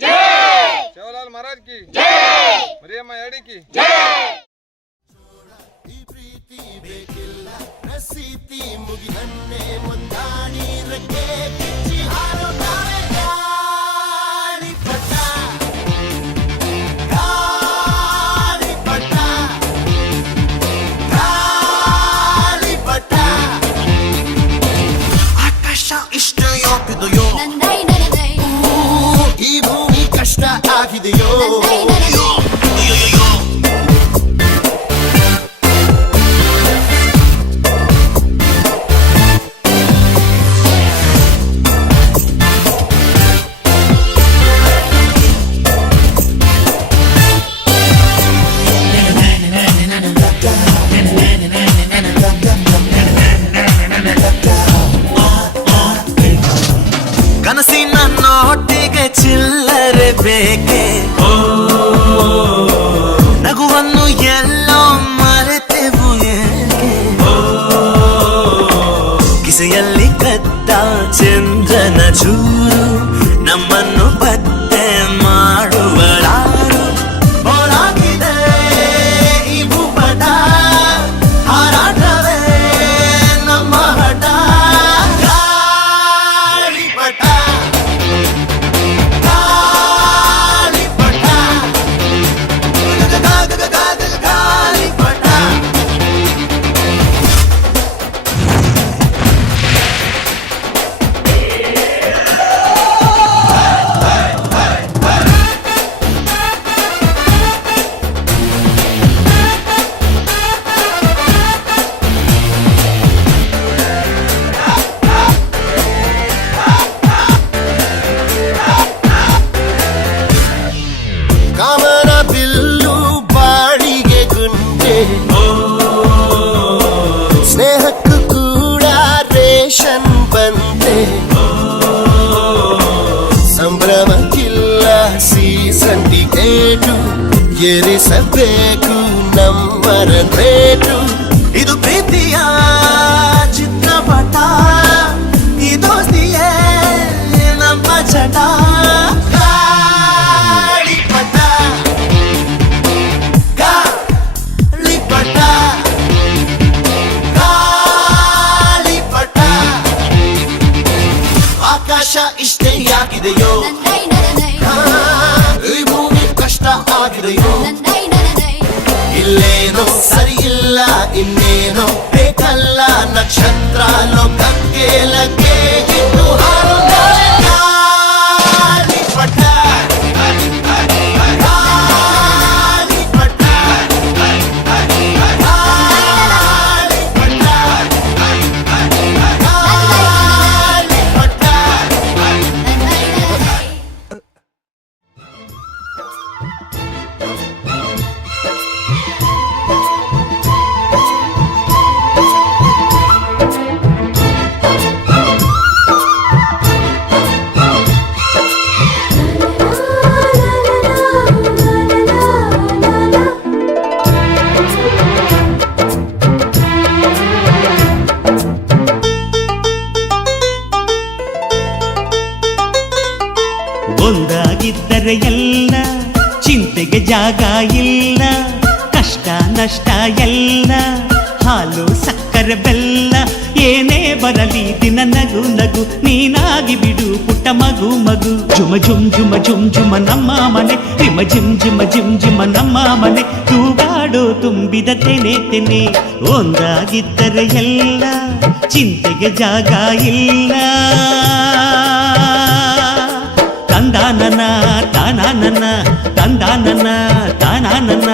शिवलाल महाराज की मरियम्मा याडी की ಆಕಾಶ ಇಷ್ಟ ಯಾಕಿದೆಯೋ ಈ ಭೂಮಿ ಕಷ್ಟ ಆಗಿದೆಯೋ ಕನಸಿನ ನೋಟಿಗೆ ಚಿಲ್ಲರೆ ಬೇಕೆ ನಗುವನ್ನು ಎಲ್ಲೋ ಮರೆತೆವು ಏಕೆ ಕಿಸೆಯಲ್ಲಿ ಕದ್ದ ಚಂದ್ರನ ಚೂರು ನಮ್ಮನ್ನು ಪತ್ತೆ ಮಾಡುವಳಾರು ಹೋರಾಗಿದೆ ಈ ಭೂಪಟ ಹಾರಾಟವೇ ನಮ್ಮ ಹಠ ಗಾಳಿಪಟ ಗಾಳಿಪಟ ಗಾಳಿಪಟ ಕಾಮನ ಬಿಲ್ಲು ಬಾಳಿಗೆ ಗುಂಡೆ ಸ್ನೇಹಕ್ಕೂ ಕೂಡ ರೇಷನ್ ಬಂದೆ ಸಂಭ್ರಮಕ್ಕಿಲ್ಲ ಸೀಸನ್ ಟಿಕೇಟು ಏರಿಸಬೇಕು ನಮ್ಮರ ರೇಟು ಇದು ಪ್ರೀತಿಯ ಚಿತ್ರಪಟ ಈ ದೋಸ್ತಿಯೇ ನಮ್ಮ ಚಟ ಗಾಳಿಪಟ ಗಾಳಿಪಟ ಗಾಳಿಪಟ ಆಕಾಶ ಇಷ್ಟೇ ಯಾಕಿದೆಯೋ ಈ ಭೂಮಿ ಕಷ್ಟ ಆಗಿದೆಯೋ ಇಲ್ಲೇನೋ ಸರಿ ಇಲ್ಲ ಇನ್ನೇನೋ ಬೇಕಲ್ಲ ನಕ್ಷತ್ರ ಲೋಕಕ್ಕೆ ಲಗ್ಗೆ ಇಟ್ಟು ಹಾರೋಣ ಗಾಳಿಪಟ ಗಾಳಿಪಟ ಒಂದಾಗಿದ್ದರೆ ಎಲ್ಲ ಚಿಂತೆಗೆ ಜಾಗ ಇಲ್ಲ ಕಷ್ಟ ನಷ್ಟ ಎಲ್ಲ ಹಾಲು ಸಕ್ಕರೆ ಬೆಲ್ಲ ಏನೇ ಬರಲಿ ದಿನ ನಗು ನಗು ನೀನಾಗಿ ಬಿಡು ಪುಟ್ಟ ಮಗು ಮಗು ಜುಮ ಜುಮ್ ಜುಮ ಜುಮ್ ಜುಮ ನಮ್ಮ ಮನೆ ರಿಮ ಜಿಮ್ ಜಿಮ ಜಿಮ್ ಜಿಮ ನಮ್ಮ ಮನೆ ತೂಗಾಡೋ ತುಂಬಿದ ತೆನೆ ತೆನೆ ಒಂದಾಗಿದ್ದರೆ ಎಲ್ಲ ಚಿಂತೆಗೆ ಜಾಗ ಇಲ್ಲ ತಂದಾನನ ತಾನಾನನ ತಂದಾನನ ತಾನಾನನ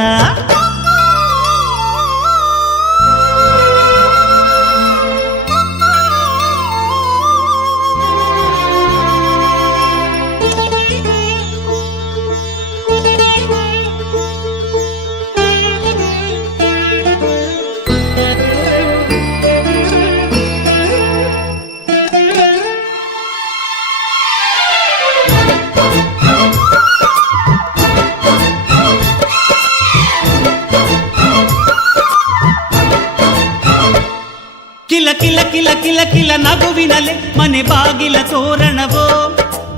ನಗುವಿನಲೆ ಮನೆ ಬಾಗಿಲ ತೋರಣವೋ,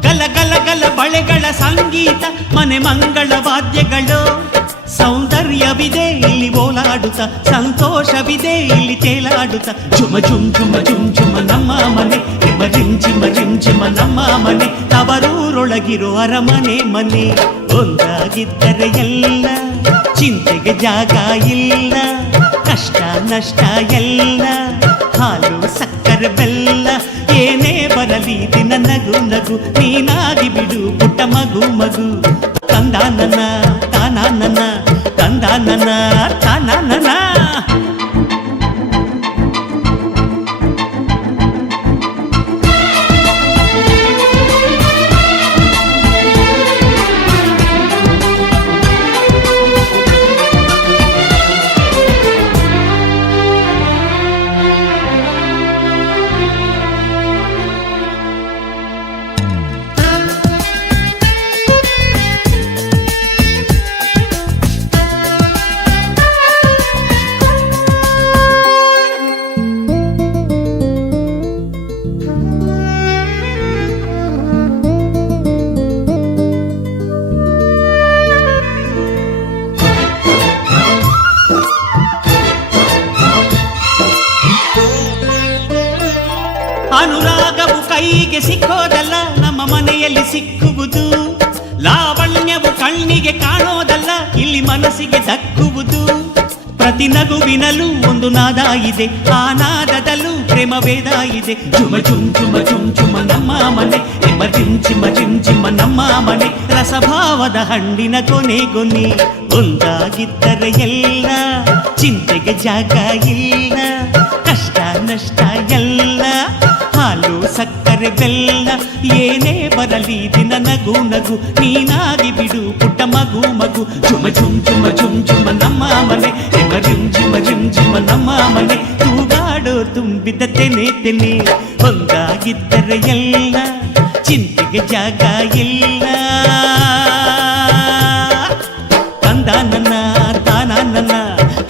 ಗಲ ಗಲ ಗಲ ಬಳೆಗಳ ಸಂಗೀತ ಮನೆ ಮಂಗಳ ವಾದ್ಯಗಳು. ಸೌಂದರ್ಯವಿದೆ ಇಲ್ಲಿ ಓಲಾಡುತ್ತ, ಸಂತೋಷವಿದೆ ಇಲ್ಲಿ ತೇಲಾಡುತ್ತ. ಝುಮ ಝುಮ್ ಝುಮ ಝುಮ್ ಝುಮ ನಮ್ಮ ಮನೆ, ಹಿಮ ರಿಮ್ ಝಿಮ ರಿಮ್ ಝಿಮ ನಮ್ಮ ಮನೆ. ತವರೂರೊಳಗಿರೋ ಅರಮನೆ ಮನೆ. ಒಂದಾಗಿದ್ದರೆ ಎಲ್ಲ, ಚಿಂತೆಗೆ ಜಾಗ ಇಲ್ಲ. ಕಷ್ಟ ನಷ್ಟ ಎಲ್ಲ, ಹಾಲು ಸಕ್ಕರೆ ಬೆಲ್ಲ. ಏನೇ ಬರಲಿ ದಿನ ನಗು ನಗು, ನೀನಾಗಿ ಬಿಡು ಪುಟ್ಟ ಮಗು ಮಗು. ತಂದಾನನ ತಾನಾನನ, ತಂದಾನನ ತಾನಾನನ. ಅನುರಾಗವು ಕೈಗೆ ಸಿಕ್ಕೋದಲ್ಲ, ನಮ್ಮ ಮನೆಯಲ್ಲಿ ಸಿಕ್ಕುವುದು. ಲಾವಣ್ಯವು ಕಣ್ಣಿಗೆ ಕಾಣೋದಲ್ಲ, ಇಲ್ಲಿ ಮನಸ್ಸಿಗೆ ದಕ್ಕುವುದು. ಪ್ರತಿ ನಗುವಿನಲ್ಲೂ ಒಂದು ನಾದ ಇದೆ, ಆ ನಾದದಲ್ಲೂ ಪ್ರೇಮ ವೇದ ಇದೆ. ಝುಮ ಝುಮ್ ಝುಮ ಝುಮ್ ಝುಮ ನಮ್ಮ ಮನೆ, ಹಿಮ ಜಿಮ್ ಜಿಮ ಜಿಮ್ ಜಿಮ ನಮ್ಮ ಮನೆ. ರಸಭಾವದ ಹಣ್ಣಿನ ಕೊನೆ ಕೊನೆ. ಒಂದಾಗಿದ್ದರೆ ಎಲ್ಲ, ಚಿಂತೆಗೆ ಜಾಗ ಇಲ್ಲ. ಕಷ್ಟ ನಷ್ಟ ಎಲ್ಲ, ಹಾಲು ಸಕ್ಕರೆ ಬೆಲ್ಲ. ಏನೇ ಬರಲಿ ದಿನ ನಗು ನಗು, ನೀನಾಗಿ ಬಿಡು ಪುಟ್ಟ ಮಗು ಮಗು. ಝುಮ ಝುಮ್ ಝುಮ ಝುಮ್ ಝುಮ ನಮ್ಮ ಮನೆ, ಹಿಮ ರಿಮ್ ಝಿಮ ರಿಮ್ ಝಿಮ ನಮ್ಮ ಮನೆ. ತೂಗಾಡೋ ತುಂಬಿದ ತೆನೆ ತೆನೆ. ಒಂದಾಗಿದ್ದರೆ ಎಲ್ಲ, ಚಿಂತೆಗೆ ಜಾಗ ಇಲ್ಲ. ತಂದಾನನ ತಾನಾನನ,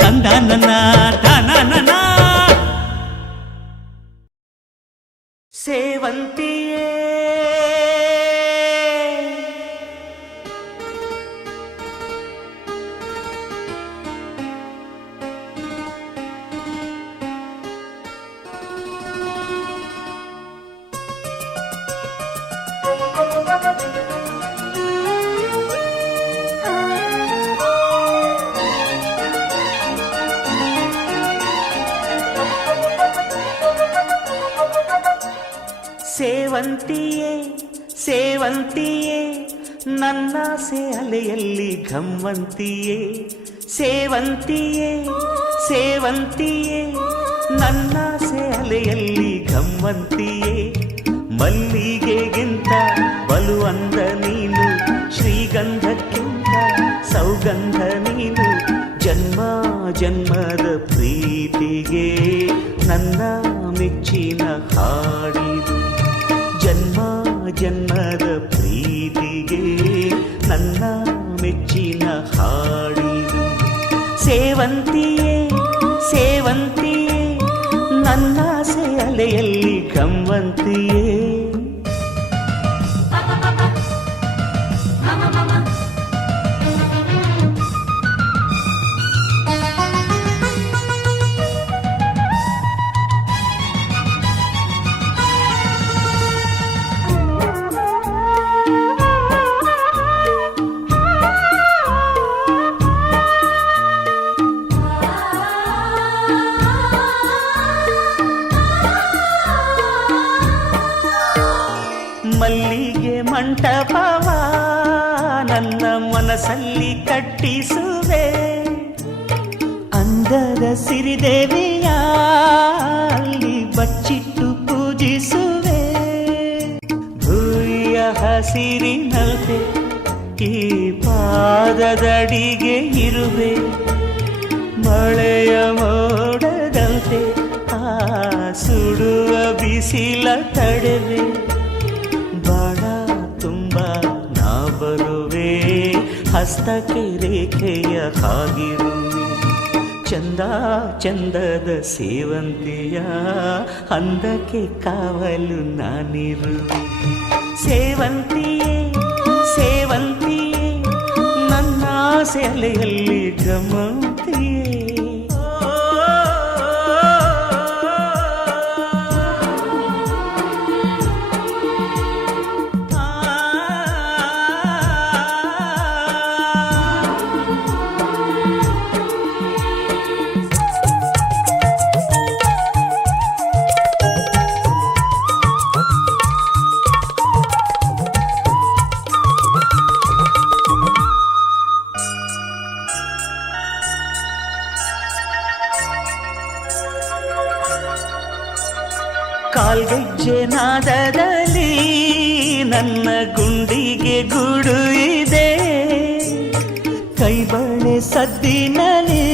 ತಂದಾನನ ತಾನಾನನ. ಸೇವಂತಿಯೇ ಸೇವಂತಿಯೇ ಸೇವಂತಿಯೇ, ನನ್ನಾಸೆ ಅಲೆಯಲ್ಲಿ ಘಮ್ಮಂತಿಯೇ. ಸೇವಂತಿಯೇ ಸೇವಂತಿಯೇ, ನನ್ನಾಸೆ ಅಲೆಯಲ್ಲಿ ಘಮ್ಮಂತಿಯೇ. ಮಲ್ಲಿಗೆಗಿಂತ ಬಲು ಅಂದ ನೀನು, ಶ್ರೀಗಂಧಕ್ಕಿಂತ ಸೌಗಂಧ ನೀನು. ಜನ್ಮ ಜನ್ಮದ ಪ್ರೀತಿಗೆ ನನ್ನ ಮೆಚ್ಚಿನ ಹಾಡಿದು. ಜನ್ಮ ಜನ್ಮದ ಪ್ರೀತಿಗೆ ನನ್ನ ಮೆಚ್ಚಿನ ಹಾಡಿದು. ಸೇವಂತಿಯೇ ಸೇವಂತಿಯೇ, ನನ್ನಾಸೆ ಅಲೆಯಲ್ಲಿ ಘಮ್ಮಂತಿಯೇ. ಮಲ್ಲಿಗೆ ಮಂಟಪವ ನನ್ನ ಮನಸ್ಸಲ್ಲಿ ಕಟ್ಟಿಸುವೆ. ಅಂದದ ಸಿರಿದೇವಿಯ ಅಲ್ಲಿ ಬಚ್ಚಿಟ್ಟು ಪೂಜಿಸುವೆ. ಭೂಯ ಹಸಿರಿನಲ್ತೆ ಈ ಪಾದದಡಿಗೆ ಇರುವೆ. ಮಳೆಯ ಮೋಡದಂತೆ ಆ ಸುಡುವ ಬಿಸಿಲ ತಡೆವೆ. ಬಾಣ ತುಂಬ ನಾ ಬರುವೆ, ಹಸ್ತಕ್ಕೆ ರೇಖೆಯ ಹಾಗಿರುವೆ. ಚಂದ ಚಂದದ ಸೇವಂತಿಯ ಅಂದಕ್ಕೆ ಕಾವಲು ನಾನಿರುವೆ. ಸೇವಂತಿಯೇ ಸೇವಂತಿಯೇ ನನ್ನ ಸೆಲೆಯಲ್ಲಿ ಗಮಂತಿಯೇ. ಕಾಲ್ಗೆಜ್ಜೆ ನಾದದಲ್ಲಿ ನನ್ನ ಗುಂಡಿಗೆ ಗೂಡು ಇದೆ. ಕೈಬಳೆ ಸದ್ದಿನಲ್ಲಿ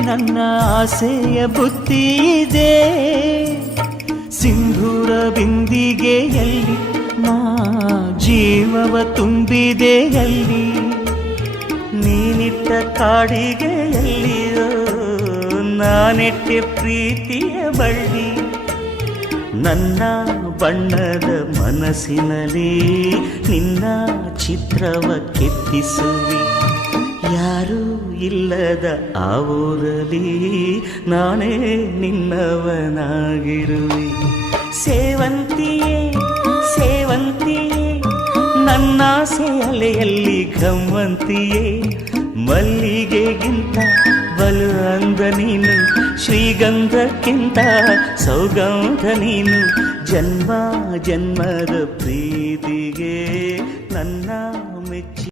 ನನ್ನ ಆಸೆಯ ಬುತ್ತಿ ಇದೆ. ಸಿಂಧೂರ ಬಿಂದಿಗೆಯಲ್ಲಿ ನಾ ಜೀವವ ತುಂಬಿದೆಯಲ್ಲಿ. ನೀನಿಟ್ಟ ಕಾಡಿಗೆಯಲ್ಲಿಯೋ ನಾನೆಟ್ಟೆ ಪ್ರೀತಿಯ ಬಳ್ಳಿ. ನನ್ನ ಬಣ್ಣದ ಮನಸ್ಸಿನಲ್ಲಿ ನಿನ್ನ ಚಿತ್ರವ ಕೆತ್ತಿಸುವಿ. ಯಾರೂ ಇಲ್ಲದ ಆ ಊರಲ್ಲಿ ನಾನೇ ನಿನ್ನವನಾಗಿರುವೆ. ಸೇವಂತಿಯೇ ಸೇವಂತಿಯೇ ನನ್ನ ಸೆಲೆಯಲ್ಲಿ ಗಮ್ಮಂತಿಯೇ. ಮಲ್ಲಿಗೆಗಿಂತ ಬಲು ಅಂದ ನೀನು, ಶ್ರೀಗಂಧಕ್ಕಿಂತ ಸೌಗಂಧ ನೀನು. ಜನ್ಮ ಜನ್ಮದ ಪ್ರೀತಿಗೆ ನನ್ನ ಮೆಚ್ಚಿ